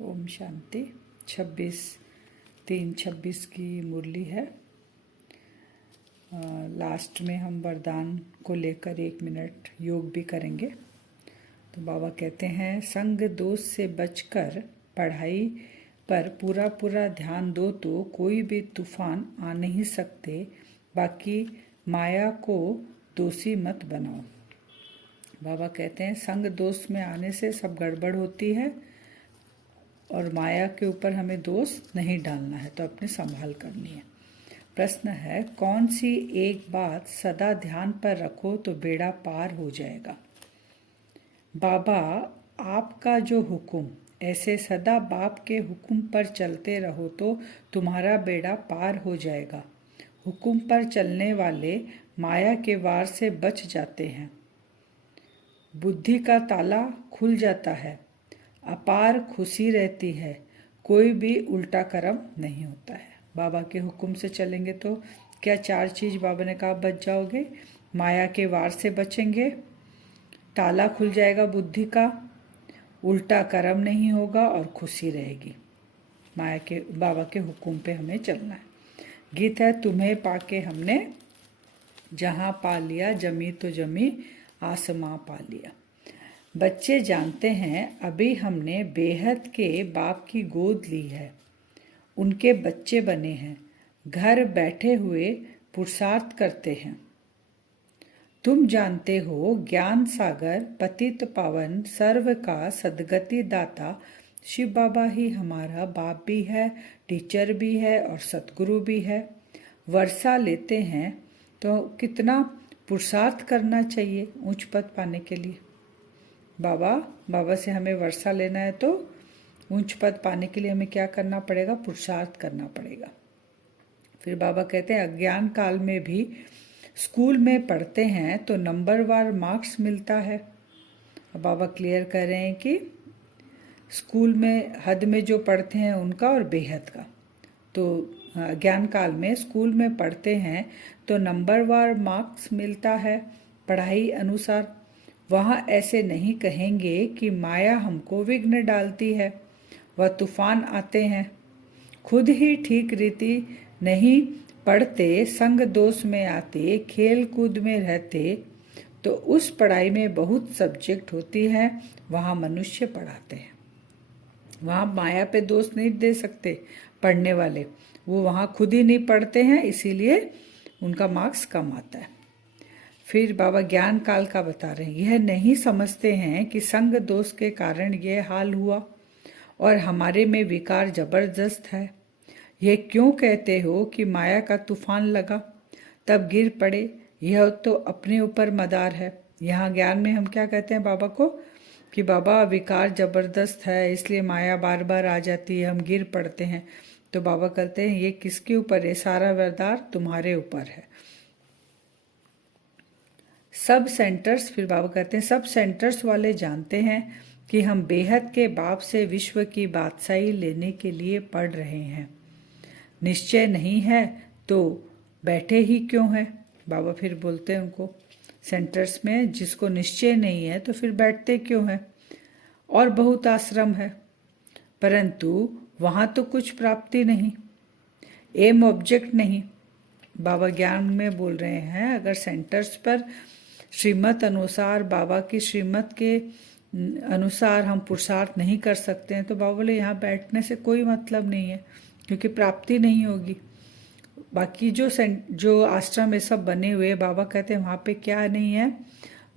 ओम शांति। 26/3/26 की मुरली है। लास्ट में हम वरदान को लेकर 1 मिनट योग भी करेंगे। तो बाबा कहते हैं, संग दोष से बचकर पढ़ाई पर पूरा पूरा ध्यान दो तो कोई भी तूफान आ नहीं सकते। बाकी माया को दोषी मत बनाओ। बाबा कहते हैं, संग दोष में आने से सब गड़बड़ होती है और माया के ऊपर हमें दोष नहीं डालना है, तो अपने संभाल करनी है। प्रश्न है, कौन सी एक बात सदा ध्यान पर रखो तो बेड़ा पार हो जाएगा। बाबा, आपका जो हुक्म, ऐसे सदा बाप के हुक्म पर चलते रहो तो तुम्हारा बेड़ा पार हो जाएगा। हुक्म पर चलने वाले माया के वार से बच जाते हैं। बुद्धि का ताला खुल जाता है, अपार खुशी रहती है, कोई भी उल्टा कर्म नहीं होता है। बाबा के हुक्म से चलेंगे तो क्या 4 चीज़ बाबा ने कहा, बच जाओगे। माया के वार से बचेंगे, ताला खुल जाएगा बुद्धि का, उल्टा कर्म नहीं होगा और खुशी रहेगी। माया के बाबा के हुक्म पे हमें चलना है। गीत है, तुम्हें पाके हमने जहाँ पा लिया, जमी तो जमी आसमां पा लिया। बच्चे जानते हैं अभी हमने बेहद के बाप की गोद ली है, उनके बच्चे बने हैं, घर बैठे हुए पुरुषार्थ करते हैं। तुम जानते हो ज्ञान सागर पतित पावन सर्व का सदगति दाता शिव बाबा ही हमारा बाप भी है, टीचर भी है और सतगुरु भी है। वर्षा लेते हैं तो कितना पुरुषार्थ करना चाहिए उच्च पद पाने के लिए। बाबा से हमें वर्षा लेना है तो उच्च पद पाने के लिए हमें क्या करना पड़ेगा, पुरुषार्थ करना पड़ेगा। फिर बाबा कहते हैं, अज्ञान काल में भी स्कूल में पढ़ते हैं तो नंबरवार मार्क्स मिलता है। अब बाबा क्लियर कर रहे हैं कि स्कूल में हद में जो पढ़ते हैं उनका और बेहद का। तो ज्ञान काल में स्कूल में पढ़ते हैं तो नंबरवार मार्क्स मिलता है पढ़ाई अनुसार। वहाँ ऐसे नहीं कहेंगे कि माया हमको विघ्न डालती है, वह तूफान आते हैं। खुद ही ठीक रीति नहीं पढ़ते, संग दोष में आते, खेल कूद में रहते तो उस पढ़ाई में बहुत सब्जेक्ट होती है, वहाँ मनुष्य पढ़ाते हैं। वहाँ माया पे दोष नहीं दे सकते पढ़ने वाले, वो वहाँ खुद ही नहीं पढ़ते हैं, इसीलिए उनका मार्क्स कम आता है। फिर बाबा ज्ञान काल का बता रहे हैं, यह नहीं समझते हैं कि संग दोष के कारण यह हाल हुआ और हमारे में विकार जबरदस्त है। यह क्यों कहते हो कि माया का तूफान लगा तब गिर पड़े, यह तो अपने ऊपर मदार है। यहाँ ज्ञान में हम क्या कहते हैं बाबा को कि बाबा विकार जबरदस्त है, इसलिए माया बार बार आ जाती है, हम गिर पड़ते हैं। तो बाबा कहते हैं, ये किसके ऊपर है, सारा वरदान तुम्हारे ऊपर है। सब सेंटर्स, फिर बाबा कहते हैं, सब सेंटर्स वाले जानते हैं कि हम बेहद के बाप से विश्व की बादशाही लेने के लिए पढ़ रहे हैं। निश्चय नहीं है तो बैठे ही क्यों है। बाबा फिर बोलते हैं उनको, सेंटर्स में जिसको निश्चय नहीं है तो फिर बैठते क्यों है। और बहुत आश्रम है परंतु वहाँ तो कुछ प्राप्ति नहीं, एम ऑब्जेक्ट नहीं। बाबा ज्ञान में बोल रहे हैं, अगर सेंटर्स पर श्रीमत अनुसार, बाबा की श्रीमत के अनुसार हम पुरुषार्थ नहीं कर सकते हैं तो बाबा बोले यहाँ बैठने से कोई मतलब नहीं है, क्योंकि प्राप्ति नहीं होगी। बाकी जो आश्रम ये सब बने हुए, बाबा कहते हैं वहाँ पे क्या नहीं है,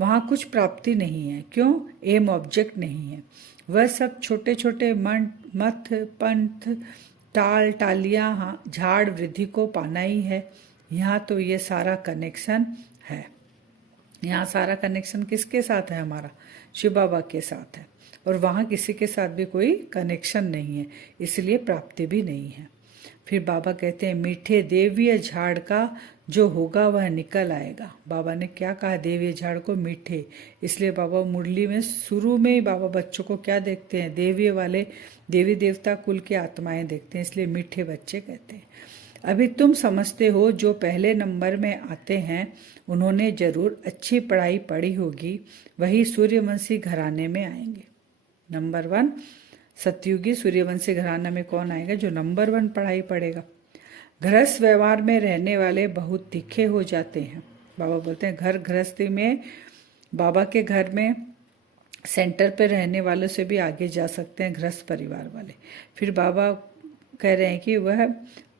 वहाँ कुछ प्राप्ति नहीं है। क्यों, एम ऑब्जेक्ट नहीं है। वह सब छोटे छोटे मठ पंथ टाल टालियाँ झाड़ वृद्धि को पाना ही है। यहाँ तो ये सारा कनेक्शन है। यहाँ सारा कनेक्शन किसके साथ है, हमारा शिव बाबा के साथ है, और वहाँ किसी के साथ भी कोई कनेक्शन नहीं है, इसलिए प्राप्ति भी नहीं है। फिर बाबा कहते हैं, मीठे देवीय झाड़ का जो होगा वह निकल आएगा। बाबा ने क्या कहा, देवीय झाड़ को मीठे, इसलिए बाबा मुरली में शुरू में ही बाबा बच्चों को क्या देखते हैं, देवीय वाले देवी देवता कुल की आत्माएं देखते हैं, इसलिए मीठे बच्चे कहते हैं। अभी तुम समझते हो जो पहले नंबर में आते हैं उन्होंने जरूर अच्छी पढ़ाई पढ़ी होगी, वही सूर्यवंशी घराने में आएंगे। नंबर 1 सतयुगी सूर्यवंशी घराना में कौन आएगा जो नंबर 1 पढ़ाई पढ़ेगा। गृहस्थ व्यवहार में रहने वाले बहुत तीखे हो जाते हैं। बाबा बोलते हैं घर गृहस्थी में, बाबा के घर में सेंटर पे रहने वालों से भी आगे जा सकते हैं गृहस्थ परिवार वाले। फिर बाबा कह रहे हैं कि वह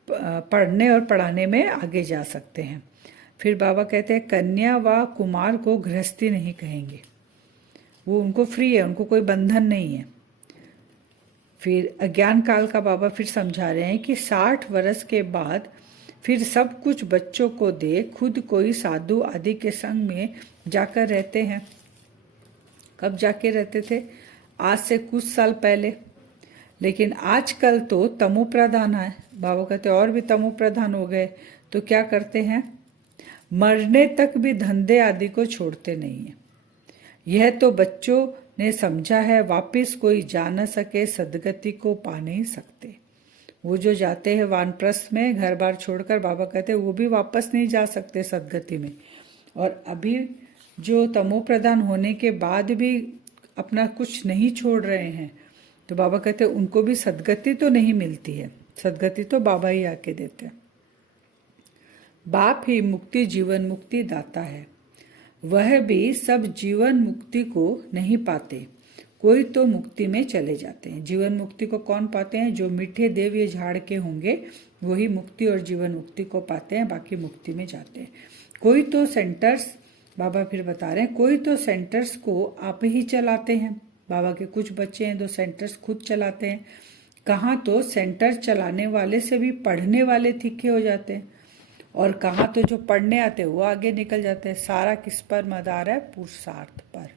पढ़ने और पढ़ाने में आगे जा सकते हैं। फिर बाबा कहते हैं कन्या व कुमार को गृहस्थी नहीं कहेंगे, वो उनको फ्री है, उनको कोई बंधन नहीं है। फिर अज्ञान काल का बाबा फिर समझा रहे हैं कि 60 वर्ष के बाद फिर सब कुछ बच्चों को दे, खुद कोई साधु आदि के संग में जाकर रहते हैं। कब जाके रहते थे? आज से कुछ साल पहले। लेकिन आजकल तो तमो प्रधान है। बाबा कहते और भी तमो प्रधान हो गए, तो क्या करते हैं? मरने तक भी धंधे आदि को छोड़ते नहीं है। यह तो बच्चों ने समझा है, वापिस कोई जा न सके, सदगति को पा नहीं सकते। वो जो जाते हैं वानप्रस्थ में घर बार छोड़कर, बाबा कहते हैं वो भी वापस नहीं जा सकते सदगति में। और अभी जो तमो प्रधान होने के बाद भी अपना कुछ नहीं छोड़ रहे हैं, तो बाबा कहते हैं उनको भी सदगति तो नहीं मिलती है, सदगति तो बाबा ही आके देते हैं। बाप ही मुक्ति जीवन मुक्ति दाता है, वह भी सब जीवन मुक्ति को नहीं पाते, कोई तो मुक्ति में चले जाते हैं। जीवन मुक्ति को कौन पाते हैं? जो मीठे देव ये झाड़ के होंगे वही मुक्ति और जीवन मुक्ति को पाते हैं, बाकी मुक्ति में जाते हैं। कोई तो सेंटर्स, बाबा फिर बता रहे हैं, कोई तो सेंटर्स को आप ही चलाते हैं। बाबा के कुछ बच्चे हैं जो सेंटर्स खुद चलाते हैं। कहाँ तो सेंटर चलाने वाले से भी पढ़ने वाले तीखे हो जाते हैं, और कहाँ तो जो पढ़ने आते हैं वो आगे निकल जाते हैं। सारा किस पर मदार है? पुरुषार्थ पर।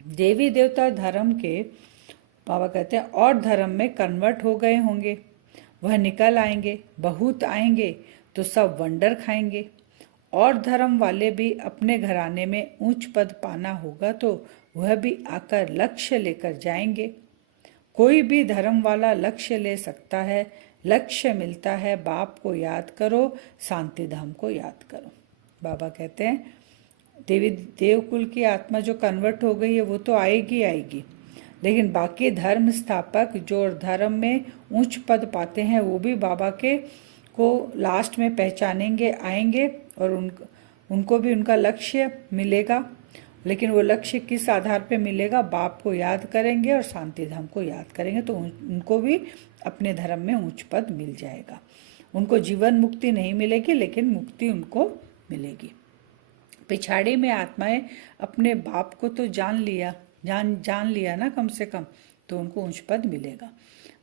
देवी देवता धर्म के, बाबा कहते हैं और धर्म में कन्वर्ट हो गए होंगे, वह निकल आएंगे, बहुत आएंगे तो सब वंडर खाएंगे। और धर्म वाले भी अपने घराने में ऊंच पद पाना होगा तो वह भी आकर लक्ष्य लेकर जाएंगे। कोई भी धर्म वाला लक्ष्य ले सकता है। लक्ष्य मिलता है, बाप को याद करो, शांति धाम को याद करो। बाबा कहते हैं देवी देवकुल की आत्मा जो कन्वर्ट हो गई है वो तो आएगी आएगी, लेकिन बाकी धर्म स्थापक जो धर्म में उच्च पद पाते हैं वो भी बाबा के को लास्ट में पहचानेंगे, आएंगे, और उनको भी उनका लक्ष्य मिलेगा। लेकिन वो लक्ष्य किस आधार पे मिलेगा? बाप को याद करेंगे और शांति धाम को याद करेंगे, तो उनको भी अपने धर्म में उच्च पद मिल जाएगा। उनको जीवन मुक्ति नहीं मिलेगी, लेकिन मुक्ति उनको मिलेगी। पिछाड़ी में आत्माएं अपने बाप को तो जान लिया ना कम से कम, तो उनको उच्च पद मिलेगा।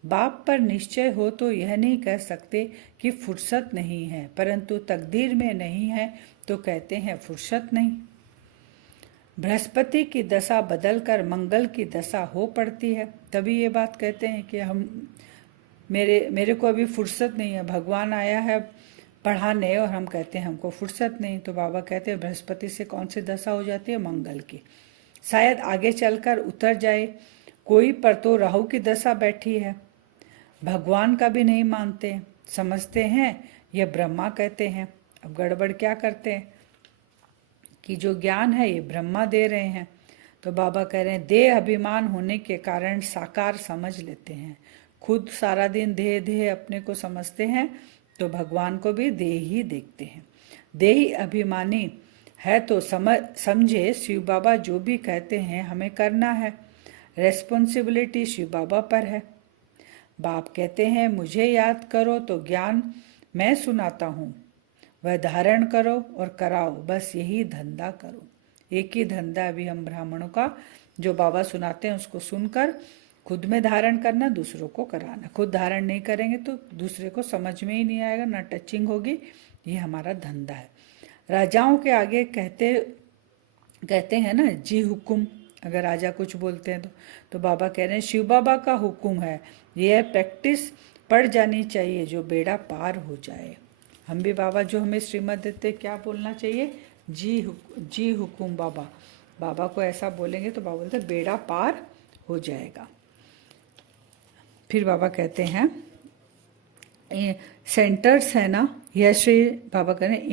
बाप पर निश्चय हो तो यह नहीं कह सकते कि फुर्सत नहीं है, परंतु तकदीर में नहीं है तो कहते हैं फुर्सत नहीं। बृहस्पति की दशा बदलकर मंगल की दशा हो पड़ती है, तभी ये बात कहते हैं कि हम मेरे को अभी फुर्सत नहीं है। भगवान आया है पढ़ाने और हम कहते हैं हमको फुर्सत नहीं, तो बाबा कहते हैं बृहस्पति से कौन सी दशा हो जाती है? मंगल की। शायद आगे चलकर उतर जाए। कोई पर तो राहु की दशा बैठी है। भगवान का भी नहीं मानते, समझते हैं यह ब्रह्मा कहते हैं। अब गड़बड़ क्या करते हैं कि जो ज्ञान है ये ब्रह्मा दे रहे हैं, तो बाबा कह रहे हैं देह अभिमान होने के कारण साकार समझ लेते हैं। खुद सारा दिन देह अपने को समझते हैं, तो भगवान को भी देह ही देखते हैं। देही अभिमानी है तो समझे शिव बाबा जो भी कहते हैं हमें करना है, रेस्पॉन्सिबिलिटी शिव बाबा पर है। बाप कहते हैं मुझे याद करो तो ज्ञान मैं सुनाता हूँ, वह धारण करो और कराओ, बस यही धंधा करो। एक ही धंधा अभी हम ब्राह्मणों का, जो बाबा सुनाते हैं उसको सुनकर खुद में धारण करना, दूसरों को कराना। खुद धारण नहीं करेंगे तो दूसरे को समझ में ही नहीं आएगा, ना टचिंग होगी। ये हमारा धंधा है। राजाओं के आगे कहते हैं ना जी हुकुम, अगर राजा कुछ बोलते हैं तो बाबा कह रहे हैं शिव बाबा का हुकुम है, यह प्रैक्टिस पड़ जानी चाहिए जो बेड़ा पार हो जाए। हम भी बाबा जो हमें श्रीमत देते क्या बोलना चाहिए? जी हुकुम बाबा। बाबा को ऐसा बोलेंगे तो बाबा बोलते बेड़ा पार हो जाएगा। फिर बाबा कहते हैं सेंटर्स है ना, यह श्री बाबा कह रहे हैं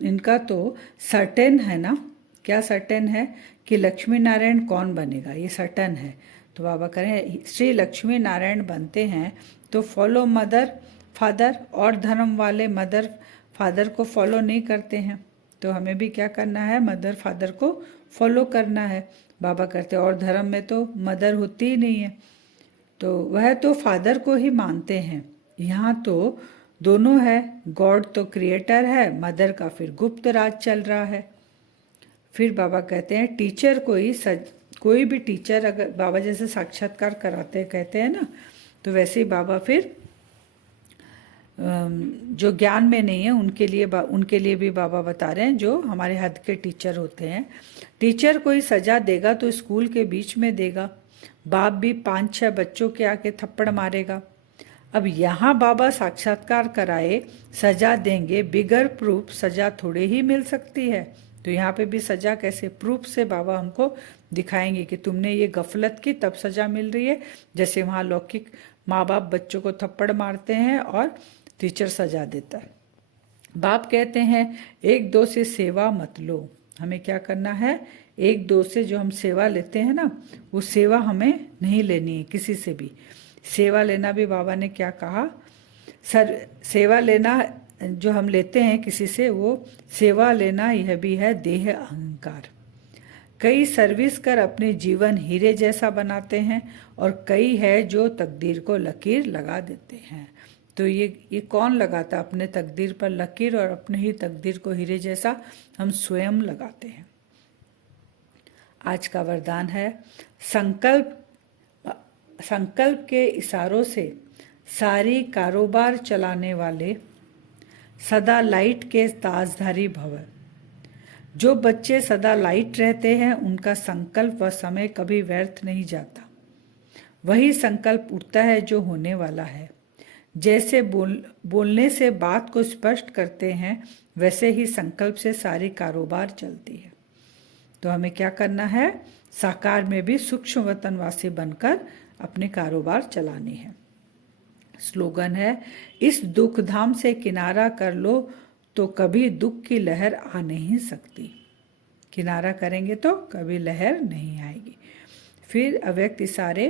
इनका तो सर्टेन है ना। क्या सर्टेन है? कि लक्ष्मी नारायण कौन बनेगा, ये सर्टेन है। तो बाबा करें श्री लक्ष्मी नारायण बनते हैं तो फॉलो मदर फादर, और धर्म वाले मदर फादर को फॉलो नहीं करते हैं। तो हमें भी क्या करना है, मदर फादर को फॉलो करना है। बाबा कहते हैं और धर्म में तो मदर होती ही नहीं है, तो वह तो फादर को ही मानते हैं। यहाँ तो दोनों है, गॉड तो क्रिएटर है, मदर का फिर गुप्त राज चल रहा है। फिर बाबा कहते हैं टीचर कोई भी टीचर अगर बाबा जैसे साक्षात्कार कराते कहते हैं ना, तो वैसे ही बाबा फिर जो ज्ञान में नहीं है उनके लिए भी बाबा बता रहे हैं, जो हमारे हद के टीचर होते हैं। टीचर कोई सजा देगा तो स्कूल के बीच में देगा, बाप भी 5-6 बच्चों के आके थप्पड़ मारेगा। अब यहाँ बाबा साक्षात्कार कराए सजा देंगे, बिगर प्रूफ सजा थोड़े ही मिल सकती है। तो यहाँ पे भी सजा कैसे, प्रूफ से बाबा हमको दिखाएंगे कि तुमने ये गफलत की तब सजा मिल रही है। जैसे वहाँ लौकिक माँ बाप बच्चों को थप्पड़ मारते हैं और टीचर सजा देता है। बाप कहते हैं 1-2 से सेवा मत लो। हमें क्या करना है, 1-2 से जो हम सेवा लेते हैं ना, वो सेवा हमें नहीं लेनी है किसी से भी। सेवा लेना भी बाबा ने क्या कहा, सेवा लेना जो हम लेते हैं किसी से, वो सेवा लेना यह भी है देह अहंकार। कई सर्विस कर अपने जीवन हीरे जैसा बनाते हैं और कई है जो तकदीर को लकीर लगा देते हैं। तो ये कौन लगाता, अपने तकदीर पर लकीर, और अपने ही तकदीर को हीरे जैसा हम स्वयं लगाते हैं। आज का वरदान है संकल्प के इशारों से सारी कारोबार चलाने वाले सदा लाइट के ताजधारी भव। जो बच्चे सदा लाइट रहते हैं उनका संकल्प व समय कभी व्यर्थ नहीं जाता। वही संकल्प उठता है जो होने वाला है। जैसे बोलने से बात को स्पष्ट करते हैं, वैसे ही संकल्प से सारी कारोबार चलती है। तो हमें क्या करना है, साकार में भी सूक्ष्म वतनवासी बनकर अपने कारोबार चलानी है। स्लोगन है, इस दुख धाम से किनारा कर लो तो कभी दुख की लहर आ नहीं सकती। किनारा करेंगे तो कभी लहर नहीं आएगी। फिर अव्यक्त इशारे,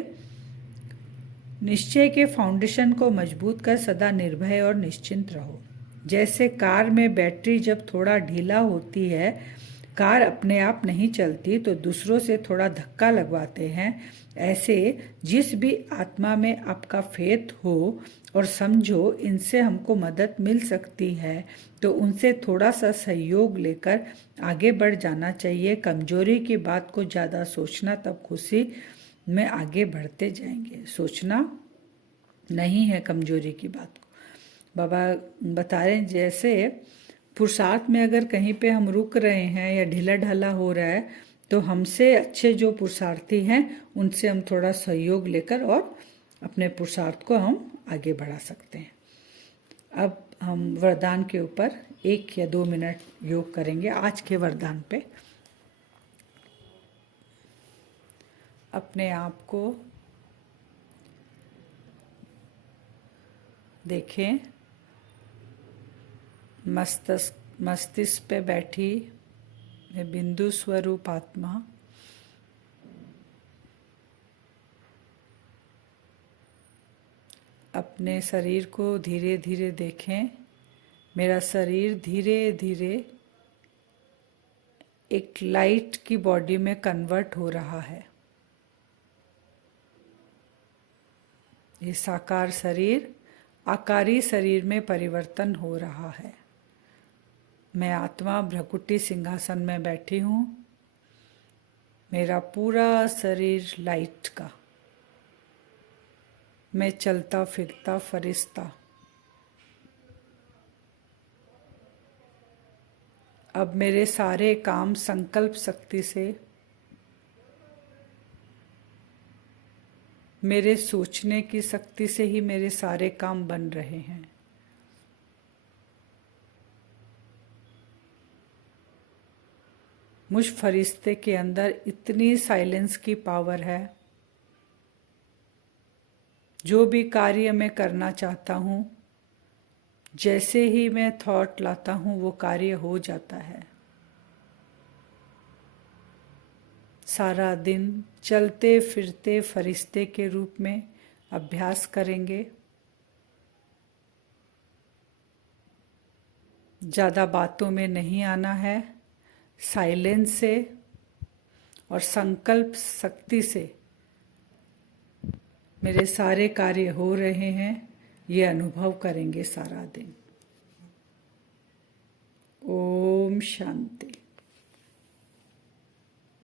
निश्चय के फाउंडेशन को मजबूत कर सदा निर्भय और निश्चिंत रहो। जैसे कार में बैटरी जब थोड़ा ढीला होती है, कार अपने आप नहीं चलती तो दूसरों से थोड़ा धक्का लगवाते हैं, ऐसे जिस भी आत्मा में आपका फेथ हो और समझो इनसे हमको मदद मिल सकती है, तो उनसे थोड़ा सा सहयोग लेकर आगे बढ़ जाना चाहिए। कमजोरी की बात को ज़्यादा सोचना, तब खुशी में आगे बढ़ते जाएंगे। सोचना नहीं है कमजोरी की बात को। बाबा बता रहे हैं जैसे पुरुषार्थ में अगर कहीं पे हम रुक रहे हैं या ढीला ढाला हो रहा है, तो हमसे अच्छे जो पुरुषार्थी हैं उनसे हम थोड़ा सहयोग लेकर और अपने पुरुषार्थ को हम आगे बढ़ा सकते हैं। अब हम वरदान के ऊपर 1 या 2 मिनट योग करेंगे। आज के वरदान पे अपने आप को देखें, मस्तिष्क पे बैठी बिंदु स्वरूप आत्मा अपने शरीर को धीरे धीरे देखें। मेरा शरीर धीरे धीरे एक लाइट की बॉडी में कन्वर्ट हो रहा है। ये साकार शरीर आकारी शरीर में परिवर्तन हो रहा है। मैं आत्मा भ्रकुटी सिंहासन में बैठी हूँ। मेरा पूरा शरीर लाइट का, मैं चलता फिरता फरिश्ता। अब मेरे सारे काम संकल्प शक्ति से, मेरे सोचने की शक्ति से ही मेरे सारे काम बन रहे हैं। मुझ फरिश्ते के अंदर इतनी साइलेंस की पावर है, जो भी कार्य मैं करना चाहता हूँ, जैसे ही मैं थॉट लाता हूँ वो कार्य हो जाता है। सारा दिन चलते फिरते फरिश्ते के रूप में अभ्यास करेंगे। ज़्यादा बातों में नहीं आना है, साइलेंस से और संकल्प शक्ति से मेरे सारे कार्य हो रहे हैं, ये अनुभव करेंगे सारा दिन। ओम शांति।